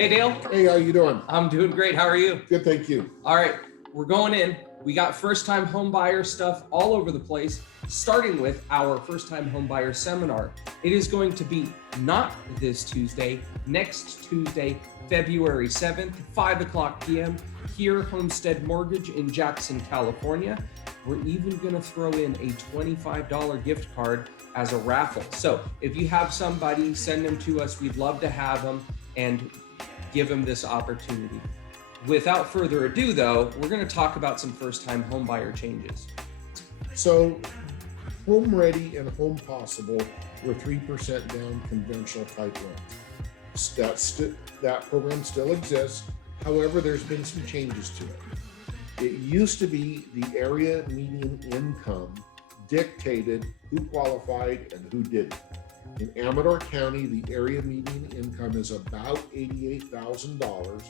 Hey, Dale. Hey, how you doing? I'm doing great. How are you? Good, thank you. All right, we're going in. We got first-time home buyer stuff all over the place, starting with our first-time home buyer seminar. It is going to be not this Tuesday, next Tuesday, February 7th, 5 o'clock p.m. here, Homestead Mortgage in Jackson, California. We're even going to throw in a $25 gift card as a raffle. So if you have somebody, send them to us. We'd love to have them and give them this opportunity. Without further ado, though, we're going to talk about some first-time home buyer changes. So, Home Ready and Home Possible were 3% down conventional type loans. That program still exists. However, there's been some changes to it. It used to be the area median income dictated who qualified and who didn't. In Amador County, the area median income is about $88,000.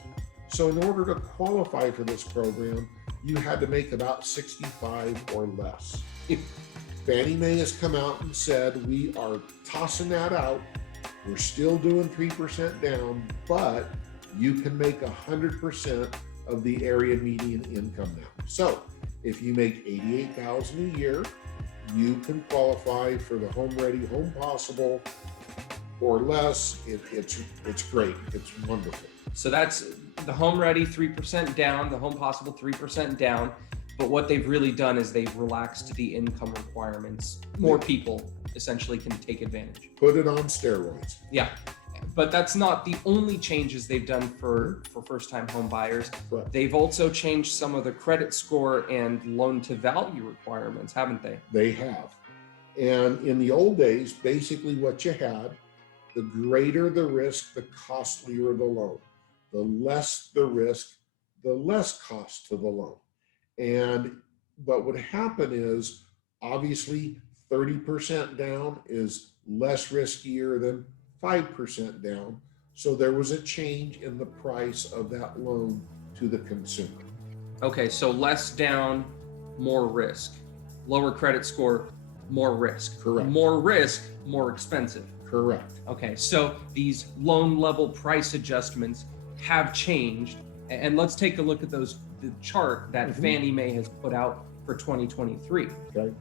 So in order to qualify for this program, you had to make about 65 or less. Fannie Mae has come out and said, we are tossing that out. We're still doing 3% down, but you can make 100% of the area median income now. So if you make $88,000 a year, you can qualify for the Home Ready, Home Possible, or less. It's great. It's wonderful. So that's the Home Ready 3% down, the Home Possible 3% down. But what they've really done is they've relaxed the income requirements. More people essentially can take advantage. Put it on steroids. Yeah. But that's not the only changes they've done for first-time home buyers. Right. They've also changed some of the credit score and loan-to-value requirements, haven't they? They have. And in the old days, basically what you had, the greater the risk, the costlier the loan. The less the risk, the less cost to the loan. But what happened is, obviously, 30% down is less riskier than 5% down. So there was a change in the price of that loan to the consumer. Okay, so less down, more risk. Lower credit score, more risk. Correct. More risk, more expensive. Correct. Okay, so these loan level price adjustments have changed. And let's take a look at the chart that Fannie Mae has put out for 2023. Okay.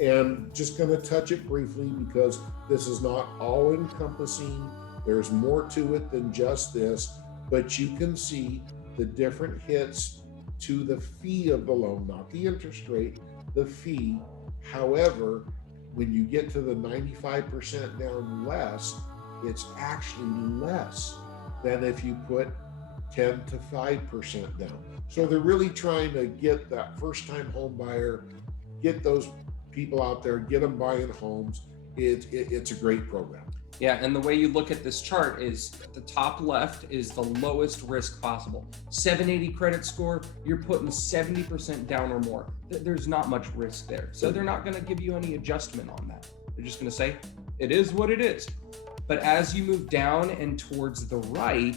And just going to touch it briefly because this is not all encompassing. There's more to it than just this, but you can see the different hits to the fee of the loan, not the interest rate, the fee. However, when you get to the 95% down less, it's actually less than if you put 10 to 5% down. So they're really trying to get that first-time home buyer, get those people out there, get them buying homes. It's a great program. Yeah, and the way you look at this chart is at the top left is the lowest risk possible. 780 credit score, you're putting 70% down or more. There's not much risk there. So they're not going to give you any adjustment on that. They're just going to say, it is what it is. But as you move down and towards the right,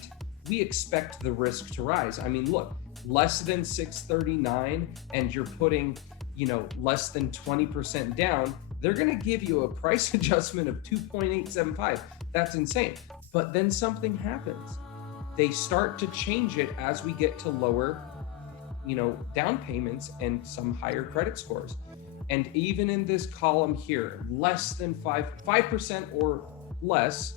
we expect the risk to rise. I mean, look, less than 639 and you're putting, less than 20% down, they're going to give you a price adjustment of 2.875. That's insane. But then something happens. They start to change it as we get to lower, down payments and some higher credit scores. And even in this column here, less than 5% or less,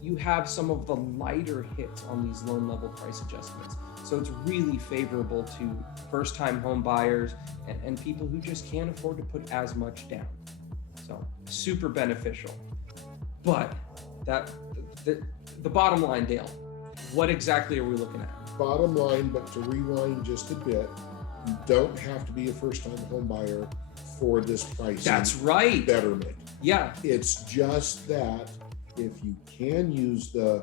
you have some of the lighter hits on these loan level price adjustments. So it's really favorable to first-time home buyers and people who just can't afford to put as much down. So super beneficial. But the bottom line, Dale, what exactly are we looking at? Bottom line, but to rewind just a bit, you don't have to be a first-time home buyer for this pricing. That's right. Betterment. Yeah. It's just that if you can use the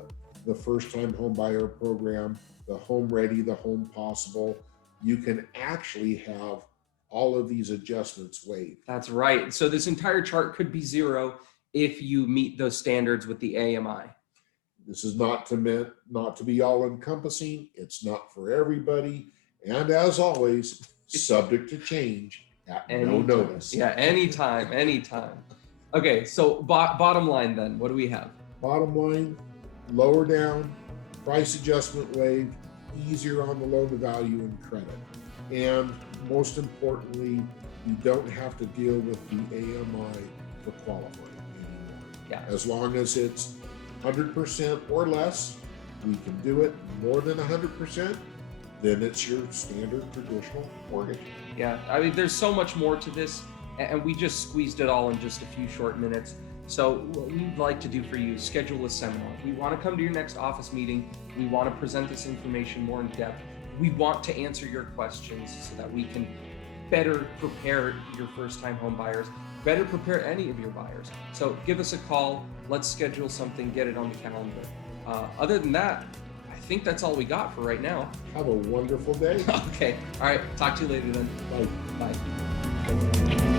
first-time home buyer program, the Home Ready, the Home Possible, you can actually have all of these adjustments waived. That's right. So this entire chart could be zero if you meet those standards with the AMI. This is not to be all encompassing. It's not for everybody. And as always, subject to change at no notice. Yeah, anytime. Okay, so bottom line then, what do we have? Bottom line, lower down, price adjustment waived, easier on the loan to value and credit. And most importantly, you don't have to deal with the AMI for qualifying anymore. Yeah. As long as it's 100% or less, we can do it. More than 100%, then it's your standard traditional mortgage. Yeah, I mean, there's so much more to this, and we just squeezed it all in just a few short minutes. So what we'd like to do for you is schedule a seminar. We want to come to your next office meeting. We want to present this information more in depth. We want to answer your questions so that we can better prepare your first-time home buyers, better prepare any of your buyers. So give us a call. Let's schedule something, get it on the calendar. Other than that, I think that's all we got for right now. Have a wonderful day. Okay. All right. Talk to you later then. Bye. Bye.